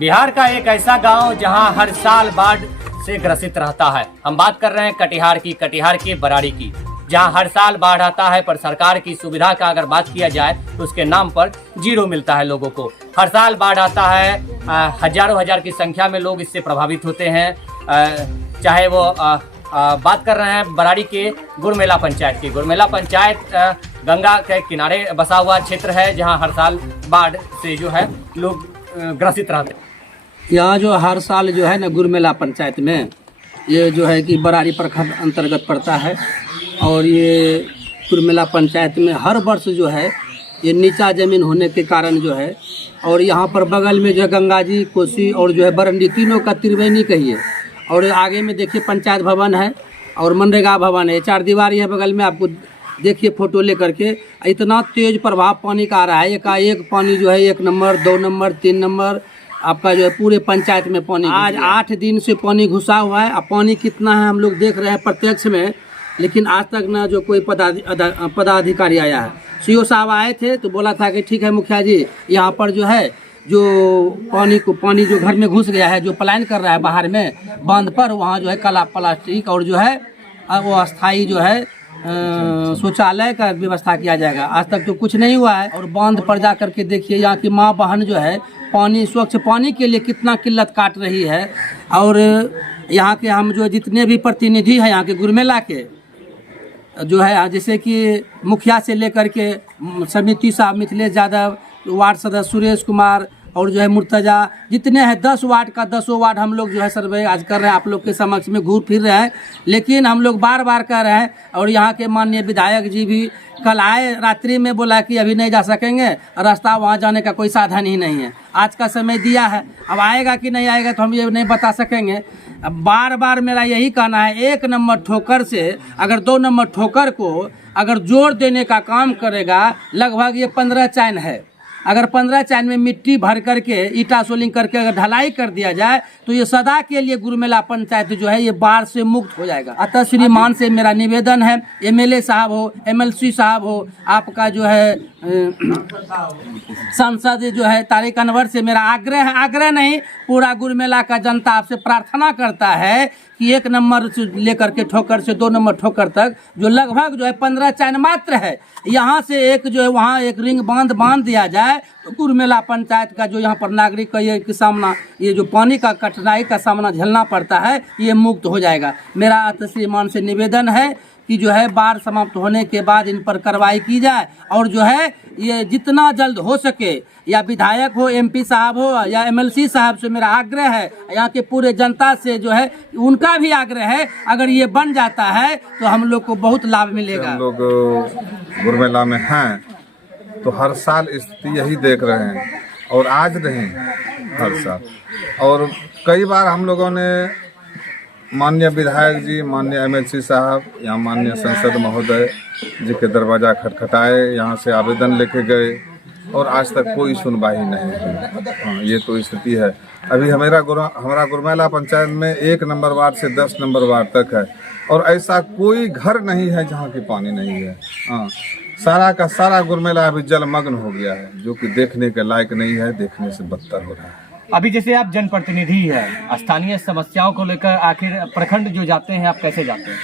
बिहार का एक ऐसा गांव जहां हर साल बाढ़ से ग्रसित रहता है। हम बात कर रहे हैं कटिहार की बराड़ी की, जहां हर साल बाढ़ आता है, पर सरकार की सुविधा का अगर बात किया जाए तो उसके नाम पर जीरो मिलता है लोगों को। हर साल बाढ़ आता है, हजारों हजार की संख्या में लोग इससे प्रभावित होते हैं। चाहे वो बात कर रहे हैं बराड़ी के गुरमेला पंचायत की। गुरमेला पंचायत गंगा के किनारे बसा हुआ क्षेत्र है, जहां हर साल बाढ़ से जो है लोग ग्रसित रहते हैं। यहाँ जो हर साल जो है ना गुरमेला पंचायत में ये जो है कि बराड़ी प्रखंड अंतर्गत पड़ता है, और ये गुरमेला पंचायत में हर वर्ष जो है ये नीचा ज़मीन होने के कारण जो है, और यहाँ पर बगल में जो है गंगा जी, कोसी और जो है बरंडी तीनों का त्रिवेणी कहिए, और आगे में देखिए पंचायत भवन है और मनरेगा भवन है, 4 दीवारी है बगल में। आपको देखिए फोटो लेकर के इतना तेज प्रभाव पानी का आ रहा है, एकाएक पानी जो है 1 नंबर 2 नंबर 3 नंबर आपका जो है पूरे पंचायत में पानी। आज 8 दिन से पानी घुसा हुआ है। अब पानी कितना है हम लोग देख रहे हैं प्रत्यक्ष में, लेकिन आज तक ना जो कोई पदाधिकारी आया है। सीओ साहब आए थे तो बोला था कि ठीक है मुखिया जी, यहाँ पर जो है जो पानी जो घर में घुस गया है, जो पलायन कर रहा है बाहर में बांध पर, वहाँ जो है कला प्लास्टिक और जो है वो अस्थाई जो है शौचालय का व्यवस्था किया जाएगा। आज तक तो कुछ नहीं हुआ है। और बांध पर जा करके देखिए यहाँ की माँ बहन जो है पानी, स्वच्छ पानी के लिए कितना किल्लत काट रही है। और यहाँ के हम जो जितने भी प्रतिनिधि हैं यहाँ के गुरमेला के जो है, जैसे कि मुखिया से लेकर के समिति साहब मिथिलेश यादव, वार्ड सदस्य सुरेश कुमार और जो है मुर्तजा, जितने हैं 10 वार्ड का 10 वार्ड हम लोग जो है सर्वे आज कर रहे हैं, आप लोग के समक्ष में घूर फिर रहे हैं। लेकिन हम लोग बार बार कह रहे हैं, और यहाँ के माननीय विधायक जी भी कल आए रात्रि में, बोला कि अभी नहीं जा सकेंगे, रास्ता वहाँ जाने का कोई साधन ही नहीं है। आज का समय दिया है, अब आएगा कि नहीं आएगा तो हम ये नहीं बता सकेंगे। अब बार बार मेरा यही कहना है, 1 नंबर ठोकर से अगर 2 नंबर ठोकर को अगर जोड़ देने का काम करेगा, लगभग ये 15 चैन है। अगर 15 चैन में मिट्टी भर करके ईटा सोलिंग करके अगर ढलाई कर दिया जाए तो ये सदा के लिए गुरमेला पंचायत जो है ये बाढ़ से मुक्त हो जाएगा। अतः श्रीमान से मेरा निवेदन है, एमएलए साहब हो, एमएलसी साहब हो, आपका जो है सांसद जो है तारिक अनवर से मेरा आग्रह है, आग्रह नहीं पूरा गुरमेला का जनता आपसे प्रार्थना करता है कि 1 नंबर से लेकर के ठोकर से 2 नंबर ठोकर तक जो लगभग जो है 15 चैन मात्र है, यहाँ से एक जो है वहाँ एक रिंग बांध दिया जाए तो गुरमेला पंचायत का जो यहाँ पर नागरिक का ये सामना, ये जो पानी का कठिनाई का सामना झेलना पड़ता है, ये मुक्त हो जाएगा। मेरा श्रीमान से निवेदन है कि जो है बाढ़ समाप्त होने के बाद इन पर कार्रवाई की जाए, और जो है ये जितना जल्द हो सके, या विधायक हो, एमपी साहब हो या एमएलसी साहब से मेरा आग्रह है, यहाँ के पूरे जनता से जो है उनका भी आग्रह है, अगर ये बन जाता है तो हम लोग को बहुत लाभ मिलेगा। हम लोग गुरमेला में हैं तो हर साल स्थिति यही देख रहे हैं, और आज नहीं हर साल। और कई बार हम लोगों ने माननीय विधायक जी, माननीय एमएलसी साहब या माननीय सांसद महोदय जी के दरवाज़ा खटखटाए, यहाँ से आवेदन लेके गए, और आज तक कोई सुनवाई नहीं हुई। हाँ, ये तो स्थिति है। अभी हमारा गुरमेला पंचायत में 1 नंबर वार्ड से 10 नंबर वार्ड तक है, और ऐसा कोई घर नहीं है जहाँ की पानी नहीं है। हाँ, सारा का सारा गुरमेला अभी जलमग्न हो गया है, जो कि देखने के लायक नहीं है, देखने से बदतर हो रहा है। अभी जैसे आप जनप्रतिनिधि हैं, स्थानीय समस्याओं को लेकर आखिर प्रखंड जो जाते हैं, आप कैसे जाते हैं?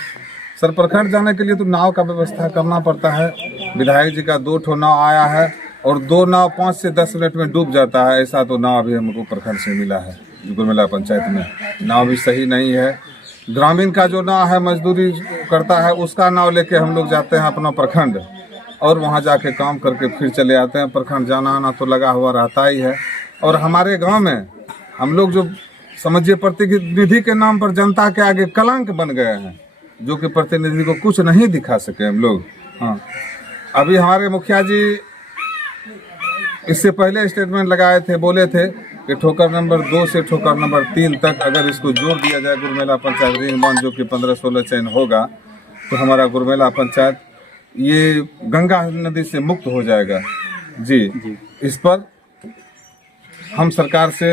सर, प्रखंड जाने के लिए तो नाव का व्यवस्था करना पड़ता है। विधायक जी का 2 ठो नाव आया है, और 2 नाव 5 से 10 मिनट में डूब जाता है। ऐसा तो नाव अभी हमको प्रखंड से मिला है। गुरमेला पंचायत में नाव भी सही नहीं है। ग्रामीण का जो नाव है, मजदूरी करता है, उसका नाव लेके हम लोग जाते हैं अपना प्रखंड, और वहाँ जाके काम करके फिर चले आते हैं। प्रखंड जाना आना तो लगा हुआ रहता ही है। और हमारे गांव में हम लोग जो समझिए प्रतिनिधि के नाम पर जनता के आगे कलंक बन गए हैं, जो कि प्रतिनिधि को कुछ नहीं दिखा सके हम लोग। हाँ, अभी हमारे मुखिया जी इससे पहले स्टेटमेंट लगाए थे, बोले थे कि ठोकर नंबर 2 से ठोकर नंबर 3 तक अगर इसको जोड़ दिया जाए गुरमेला पंचायत रिंग बांध, जो कि 15-16 चैन होगा, तो हमारा गुरमेला पंचायत ये गंगा नदी से मुक्त हो जाएगा। जी, इस पर हम सरकार से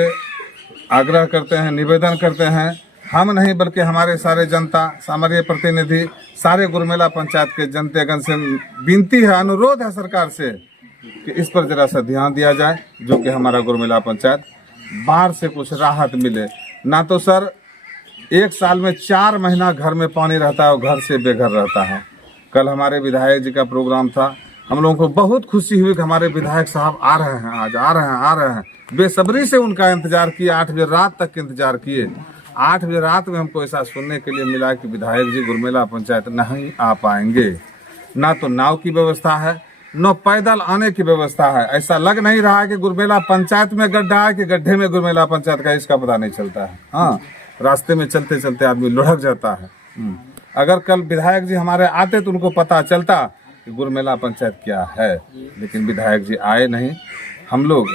आग्रह करते हैं, निवेदन करते हैं। हम नहीं बल्कि हमारे सारे जनता, सामान्य प्रतिनिधि, सारे गुरमेला पंचायत के जनतेगण से विनती है, अनुरोध है सरकार से कि इस पर जरा सा ध्यान दिया जाए, जो कि हमारा गुरमेला पंचायत बाढ़ से कुछ राहत मिले। ना तो सर एक साल में 4 महीना घर में पानी रहता है और घर से बेघर रहता है। कल हमारे विधायक जी का प्रोग्राम था, हम लोगों को बहुत खुशी हुई कि हमारे विधायक साहब आ रहे हैं, आज आ रहे हैं। बेसब्री से उनका इंतजार किए, 8 बजे रात तक इंतजार किए। 8 बजे रात में हमको ऐसा सुनने के लिए मिला कि विधायक जी गुरमेला पंचायत नहीं आ पाएंगे। ना तो नाव की व्यवस्था है, न पैदल आने की व्यवस्था है। ऐसा लग नहीं रहा है कि गुरमेला पंचायत में गड्ढा है कि गड्ढे में गुरमेला पंचायत का, इसका पता नहीं चलता है। हाँ, रास्ते में चलते चलते आदमी लुढ़क जाता है। अगर कल विधायक जी हमारे आते तो उनको पता चलता कि गुरमेला पंचायत क्या है, लेकिन विधायक जी आए नहीं। हम लोग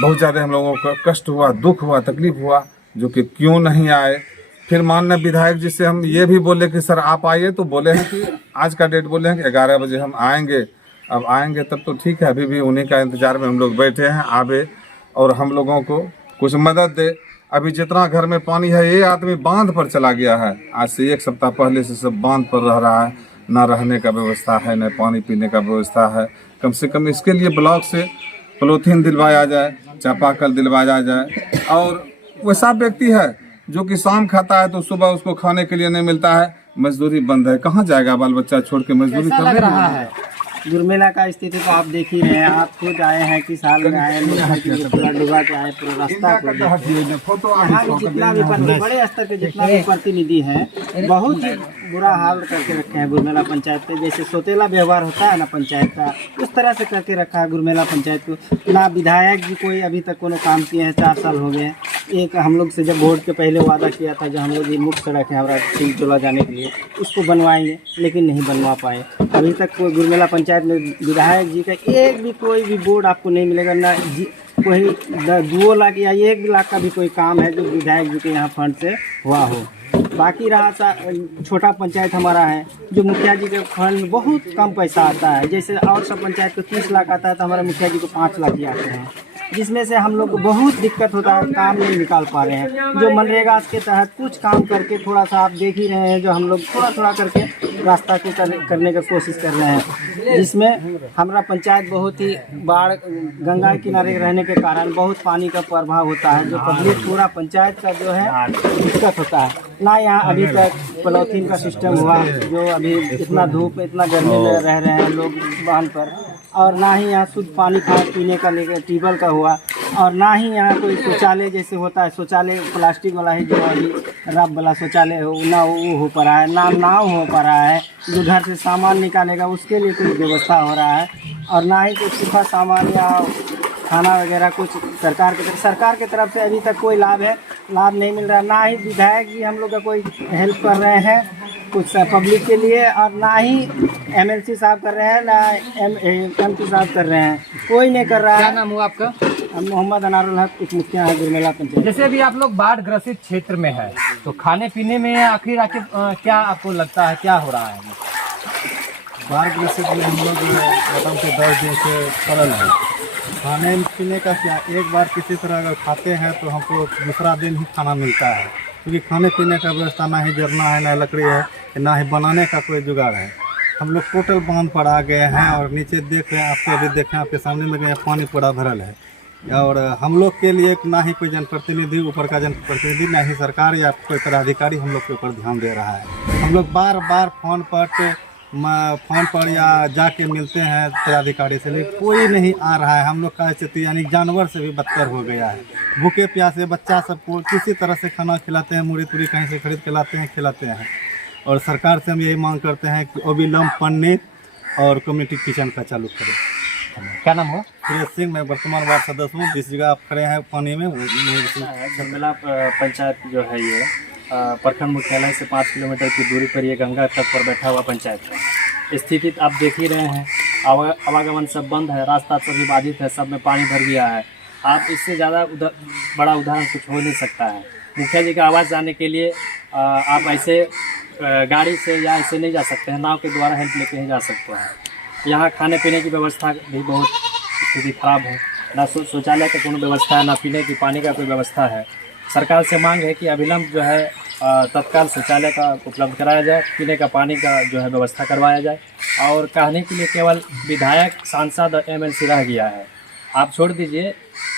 बहुत ज़्यादा, हम लोगों को कष्ट हुआ, दुख हुआ, तकलीफ हुआ, जो कि क्यों नहीं आए। फिर माननीय विधायक जी से हम ये भी बोले कि सर आप आइए, तो बोले हैं कि आज का डेट बोले हैं कि 11 बजे हम आएंगे। अब आएंगे तब तो ठीक है, अभी भी उन्हीं का इंतजार में हम लोग बैठे हैं, आवे और हम लोगों को कुछ मदद दे। अभी जितना घर में पानी है, ये आदमी बांध पर चला गया है। आज से 1 सप्ताह पहले से सब बांध पर रह रहा है, ना रहने का व्यवस्था है, न पानी पीने का व्यवस्था है। कम से कम इसके लिए ब्लॉक से पॉलीथीन दिलवाया जाए, चापाकल दिलवाया जाए। और वैसा व्यक्ति है जो कि शाम खाता है तो सुबह उसको खाने के लिए नहीं मिलता है, मजदूरी बंद है, कहाँ जाएगा बाल बच्चा छोड़ के मजदूरी करने रहा है। गुरमेला का स्थिति तो आप देख ही रहे हैं, आप खुद आए हैं कि साल में आए, पूरा डुबा के आए, पूरा रास्ता को यहाँ के जितना भी बड़े स्तर पे जितना भी प्रतिनिधि हैं बहुत ही बुरा हाल करके रखे हैं गुरमेला पंचायत पे। जैसे सोतेला व्यवहार होता है ना पंचायत का, उस तरह से करके रखा है गुरमेला पंचायत को। ना विधायक जी कोई अभी तक कोनो काम किए हैं, 4 साल हो गए। एक हम लोग से जब वोट के पहले वादा किया था, जो हम लोग ये मुख्य सड़क है हमारा सिंगचोला जाने के लिए, उसको बनवाएंगे, लेकिन नहीं बनवा पाए। अभी तक कोई गुरमेला पंचायत में विधायक जी का एक भी कोई भी बोर्ड आपको नहीं मिलेगा, ना कोई 2 लाख या 1 लाख का भी कोई काम है जो विधायक जी के यहाँ फंड से हुआ हो। बाकी रहा छोटा पंचायत हमारा है, जो मुखिया जी के फंड में बहुत कम पैसा आता है। जैसे और सब पंचायत को 30 लाख आता है, तो हमारे मुखिया जी को 5 लाख ही आते हैं, जिसमें से हम लोग को बहुत दिक्कत होता है, काम नहीं निकाल पा रहे हैं। जो मनरेगा के तहत कुछ काम करके थोड़ा सा आप देख ही रहे हैं, जो हम लोग थोड़ा थोड़ा करके रास्ता को करने का कोशिश कर रहे हैं, जिसमें हमारा पंचायत बहुत ही बाढ़ गंगा किनारे रहने के कारण बहुत पानी का प्रभाव होता है, जो पब्लिक पूरा पंचायत का जो है दिक्कत होता है। ना यहाँ अभी तक पॉलीथीन का सिस्टम हुआ, जो अभी इतना धूप इतना गर्मी में रह रहे हैं लोग बांध पर, और ना ही यहाँ शुद्ध पानी खाने पीने का लेकर ट्यूबवेल का हुआ, और ना ही यहाँ कोई शौचालय जैसे होता है, शौचालय प्लास्टिक वाला ही जो अभी रब वाला शौचालय हो, ना वो हो पा रहा है, ना नाव हो पा रहा है जो घर से सामान निकालेगा उसके लिए कोई व्यवस्था हो रहा है, और ना ही कोई सूखा सामान या खाना वगैरह कुछ सरकार की तरफ से अभी तक कोई लाभ नहीं मिल रहा। ना ही विधायक जी हम लोग का कोई हेल्प कर रहे हैं कुछ पब्लिक के लिए, और ना ही MLC साहब कर रहे हैं, ना MP साहब कर रहे हैं, कोई नहीं कर रहा है। क्या नाम हुआ आपका? हम मोहम्मद अनारुल हक, उप मुखिया है गुरमेला पंचायत। जैसे अभी आप लोग बाढ़ ग्रसित क्षेत्र में है, तो खाने पीने में आखिर क्या आपको लगता है क्या हो रहा है? बाढ़ ग्रसित में हम लोग कदम से 10 दिन से पड़ल है। खाने पीने का क्या, एक बार किसी तरह अगर खाते हैं तो हमको दूसरा दिन ही खाना मिलता है, क्योंकि खाने पीने का व्यवस्था ना ही जरना है, ना लकड़ी है, ना ही बनाने का कोई जुगाड़ है। हम लोग टोटल बांध पर आ गए हैं, और नीचे देख रहे हैं, आपके अभी देखें आपके सामने में गए पानी पूरा भरल है। और हम लोग के लिए ना ही कोई जनप्रतिनिधि, ऊपर का जनप्रतिनिधि, ना ही सरकार या कोई पदाधिकारी हम लोग के ऊपर ध्यान दे रहा है। हम लोग बार बार फोन पर या जाके मिलते हैं पदाधिकारी से, लेकिन कोई नहीं आ रहा है। हम लोग का स्थिति यानी जानवर से भी बदतर हो गया है। भूखे प्यासे बच्चा सबको किसी तरह से खाना खिलाते हैं, मुड़ी तुड़ी कहीं से खरीद के लाते हैं, खिलाते हैं। और सरकार से हम यही मांग करते हैं कि अविलंब पन्नी और कम्युनिटी किचन का चालू करें। क्या नाम हुआ? सुरेश सिंह, मैं वर्तमान वार्ड सदस्य हूँ। जिस जगह आप खड़े हैं पानी में, गुरमेला पंचायत जो है ये प्रखंड मुख्यालय से 5 किलोमीटर की दूरी पर ये गंगा तट पर बैठा हुआ पंचायत है। स्थिति आप देख ही रहे हैं, आवागमन सब बंद है, रास्ता सभी बाधित है, सब में पानी भर गया है। आप इससे ज़्यादा बड़ा उदाहरण कुछ हो नहीं सकता है। मुखिया जी का आवाज़ जाने के लिए आप ऐसे गाड़ी से या ऐसे नहीं जा सकते हैं, नाव के द्वारा हेल्प लेके ही जा सकते हैं। यहाँ खाने पीने की व्यवस्था भी बहुत स्थिति खराब है, ना शौचालय का कोई व्यवस्था है, ना पीने की पानी का कोई व्यवस्था है। सरकार से मांग है कि अविलंब जो है तत्काल शौचालय का उपलब्ध कराया जाए, पीने का पानी का जो है व्यवस्था करवाया जाए। और कहने के लिए केवल विधायक, सांसद और MLC रह गया है। आप छोड़ दीजिए,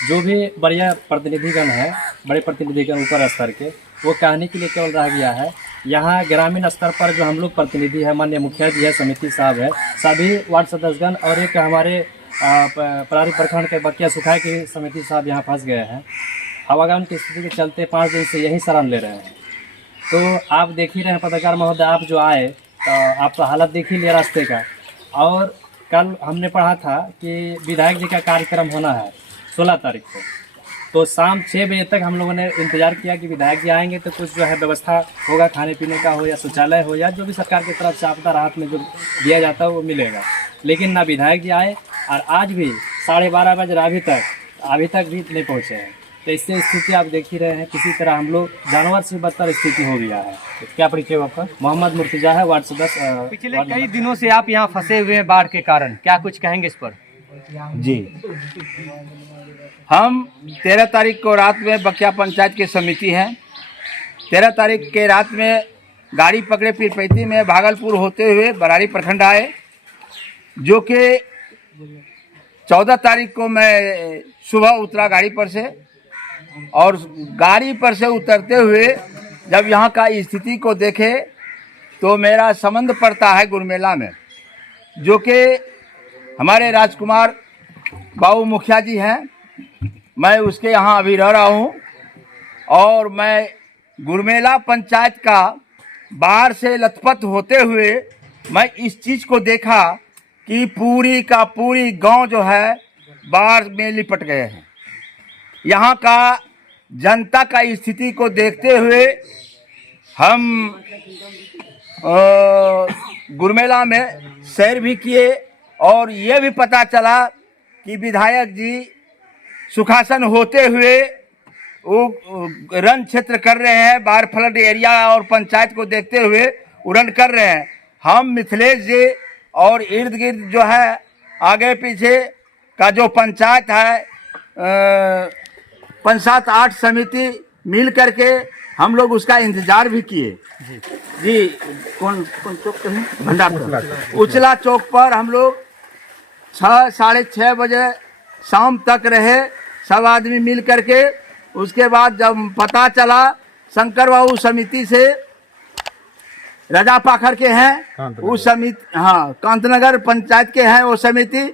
जो भी बढ़िया प्रतिनिधिगण है, बड़े प्रतिनिधिगण ऊपर स्तर के, वो कहने के लिए केवल रह गया है। यहाँ ग्रामीण स्तर पर जो हम लोग प्रतिनिधि है, माननीय मुखिया जी है, समिति साहब है, सभी वार्ड सदस्यगण और एक हमारे परारी प्रखंड के बकिया सुखाए की समिति साहब यहाँ फंस गए हैं। आवागमन की स्थिति के चलते 5 दिन से यही शरण ले रहे हैं। तो आप देख ही रहे हैं पत्रकार महोदय, आप जो आए तो आप तो हालत देख ही लिया रास्ते का। और कल हमने पढ़ा था कि विधायक जी का कार्यक्रम होना है 16 तारीख को, तो शाम 6 बजे तक हम लोगों ने इंतजार किया कि विधायक जी आएंगे तो कुछ जो है व्यवस्था होगा, खाने पीने का हो या शौचालय हो या जो भी सरकार की तरफ से आपदा राहत में जो दिया जाता है वो मिलेगा। लेकिन ना विधायक जी आए और आज भी 12:30 बज रहा अभी तक भी नहीं पहुँचे हैं। तो इससे स्थिति आप देख ही रहे हैं, किसी तरह हम लोग जानवर से बदतर स्थिति हो गया है। क्या परिचय आपका? मोहम्मद मुर्तजा है, वार्ड सदस्य। पिछले कई दिनों से आप यहाँ फंसे हुए हैं बाढ़ के कारण, क्या कुछ कहेंगे इस पर? जी, हम 13 तारीख को रात में बकिया पंचायत की समिति है। 13 तारीख के रात में गाड़ी पकड़े पीरपैती में भागलपुर होते हुए बरारी प्रखंड आए, जो कि 14 तारीख को मैं सुबह उतरा गाड़ी पर से, और गाड़ी पर से उतरते हुए जब यहाँ का स्थिति को देखे तो मेरा संबंध पड़ता है गुरमेला में, जो कि हमारे राजकुमार बाबू मुखिया जी हैं। मैं उसके यहाँ अभी रह रहा हूँ, और मैं गुरमेला पंचायत का बाहर से लथपथ होते हुए मैं इस चीज़ को देखा कि पूरी का पूरी गांव जो है बाढ़ में लिपट गए हैं। यहाँ का जनता का स्थिति को देखते हुए हम गुरमेला में सैर भी किए, और ये भी पता चला कि विधायक जी सुखासन होते हुए वो रन क्षेत्र कर रहे हैं, बाढ़ फ्लड एरिया और पंचायत को देखते हुए उड़न कर रहे हैं। हम मिथिलेश जी और इर्द गिर्द जो है आगे पीछे का जो पंचायत है 5-7-8 समिति मिल करके हम लोग उसका इंतजार भी किए। जी कौन चौक पे है? भंडार उचला चौक पर हम लोग 6-6:30 बजे शाम तक रहे, सब आदमी मिल करके। उसके बाद जब पता चला शंकर बाबू समिति से राजा पाखर के हैं, उस समिति, हाँ कांतनगर पंचायत के हैं वो समिति,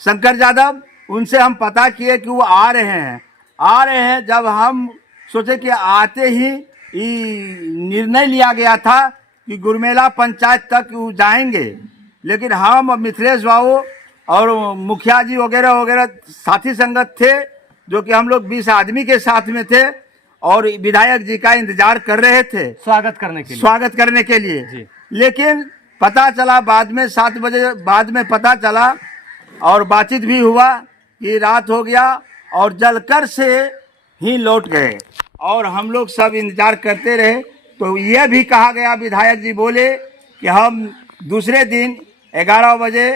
शंकर यादव, उनसे हम पता किए कि वो आ रहे हैं। जब हम सोचे कि आते ही निर्णय लिया गया था कि गुरमेला पंचायत तक वो जाएंगे, लेकिन हम मिथिलेश बाबू और मुखिया जी वगैरह वगैरह साथी संगत थे, जो कि हम लोग 20 आदमी के साथ में थे, और विधायक जी का इंतजार कर रहे थे स्वागत करने के लिए। लेकिन पता चला बाद में 7 बजे बाद में पता चला, और बातचीत भी हुआ कि रात हो गया, और जलकर से ही लौट गए, और हम लोग सब इंतजार करते रहे। तो यह भी कहा गया, विधायक जी बोले कि हम दूसरे दिन 11 बजे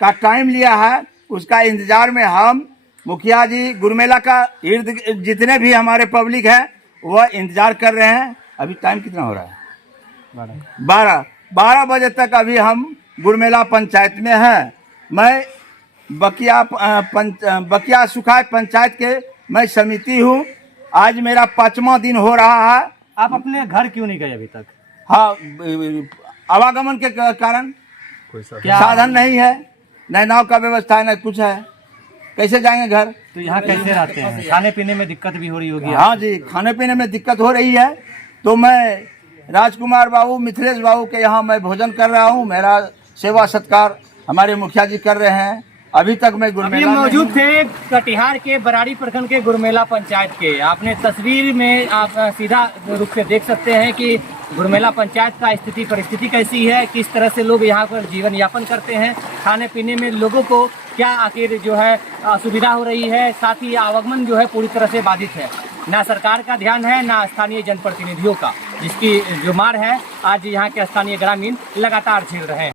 का टाइम लिया है, उसका इंतजार में हम मुखिया जी गुरमेला का इर्द जितने भी हमारे पब्लिक है वह इंतजार कर रहे हैं। अभी टाइम कितना हो रहा है? 12 तक अभी हम गुरमेला पंचायत में हैं। मैं बकिया सुखाए पंचायत के मैं समिति हूँ। आज मेरा 5वां दिन हो रहा है। आप अपने घर क्यों नहीं गए अभी तक? हाँ, आवागमन के कारण साधन नहीं है, न नाव का व्यवस्था है, न कुछ है, कैसे जाएंगे घर? तो यहाँ कैसे रहते हैं? खाने पीने में दिक्कत भी हो रही होगी? हाँ जी, खाने पीने में दिक्कत हो रही है। तो मैं राजकुमार बाबू, मिथिलेश बाबू के यहाँ मैं भोजन कर रहा हूँ। मेरा सेवा सत्कार हमारे मुखिया जी कर रहे हैं। अभी तक मैं गुरमेला मौजूद थे कटिहार के बरारी प्रखंड के गुरमेला पंचायत के। आपने तस्वीर में आप सीधा रूप से देख सकते हैं कि गुरमेला पंचायत का स्थिति परिस्थिति कैसी है, किस तरह से लोग यहाँ पर जीवन यापन करते हैं, खाने पीने में लोगों को क्या आखिर जो है असुविधा हो रही है, साथ ही आवागमन जो है पूरी तरह से बाधित है। ना सरकार का ध्यान है, ना स्थानीय जनप्रतिनिधियों का, जिसकी जो मार है आज यहाँ के स्थानीय ग्रामीण लगातार झेल रहे हैं।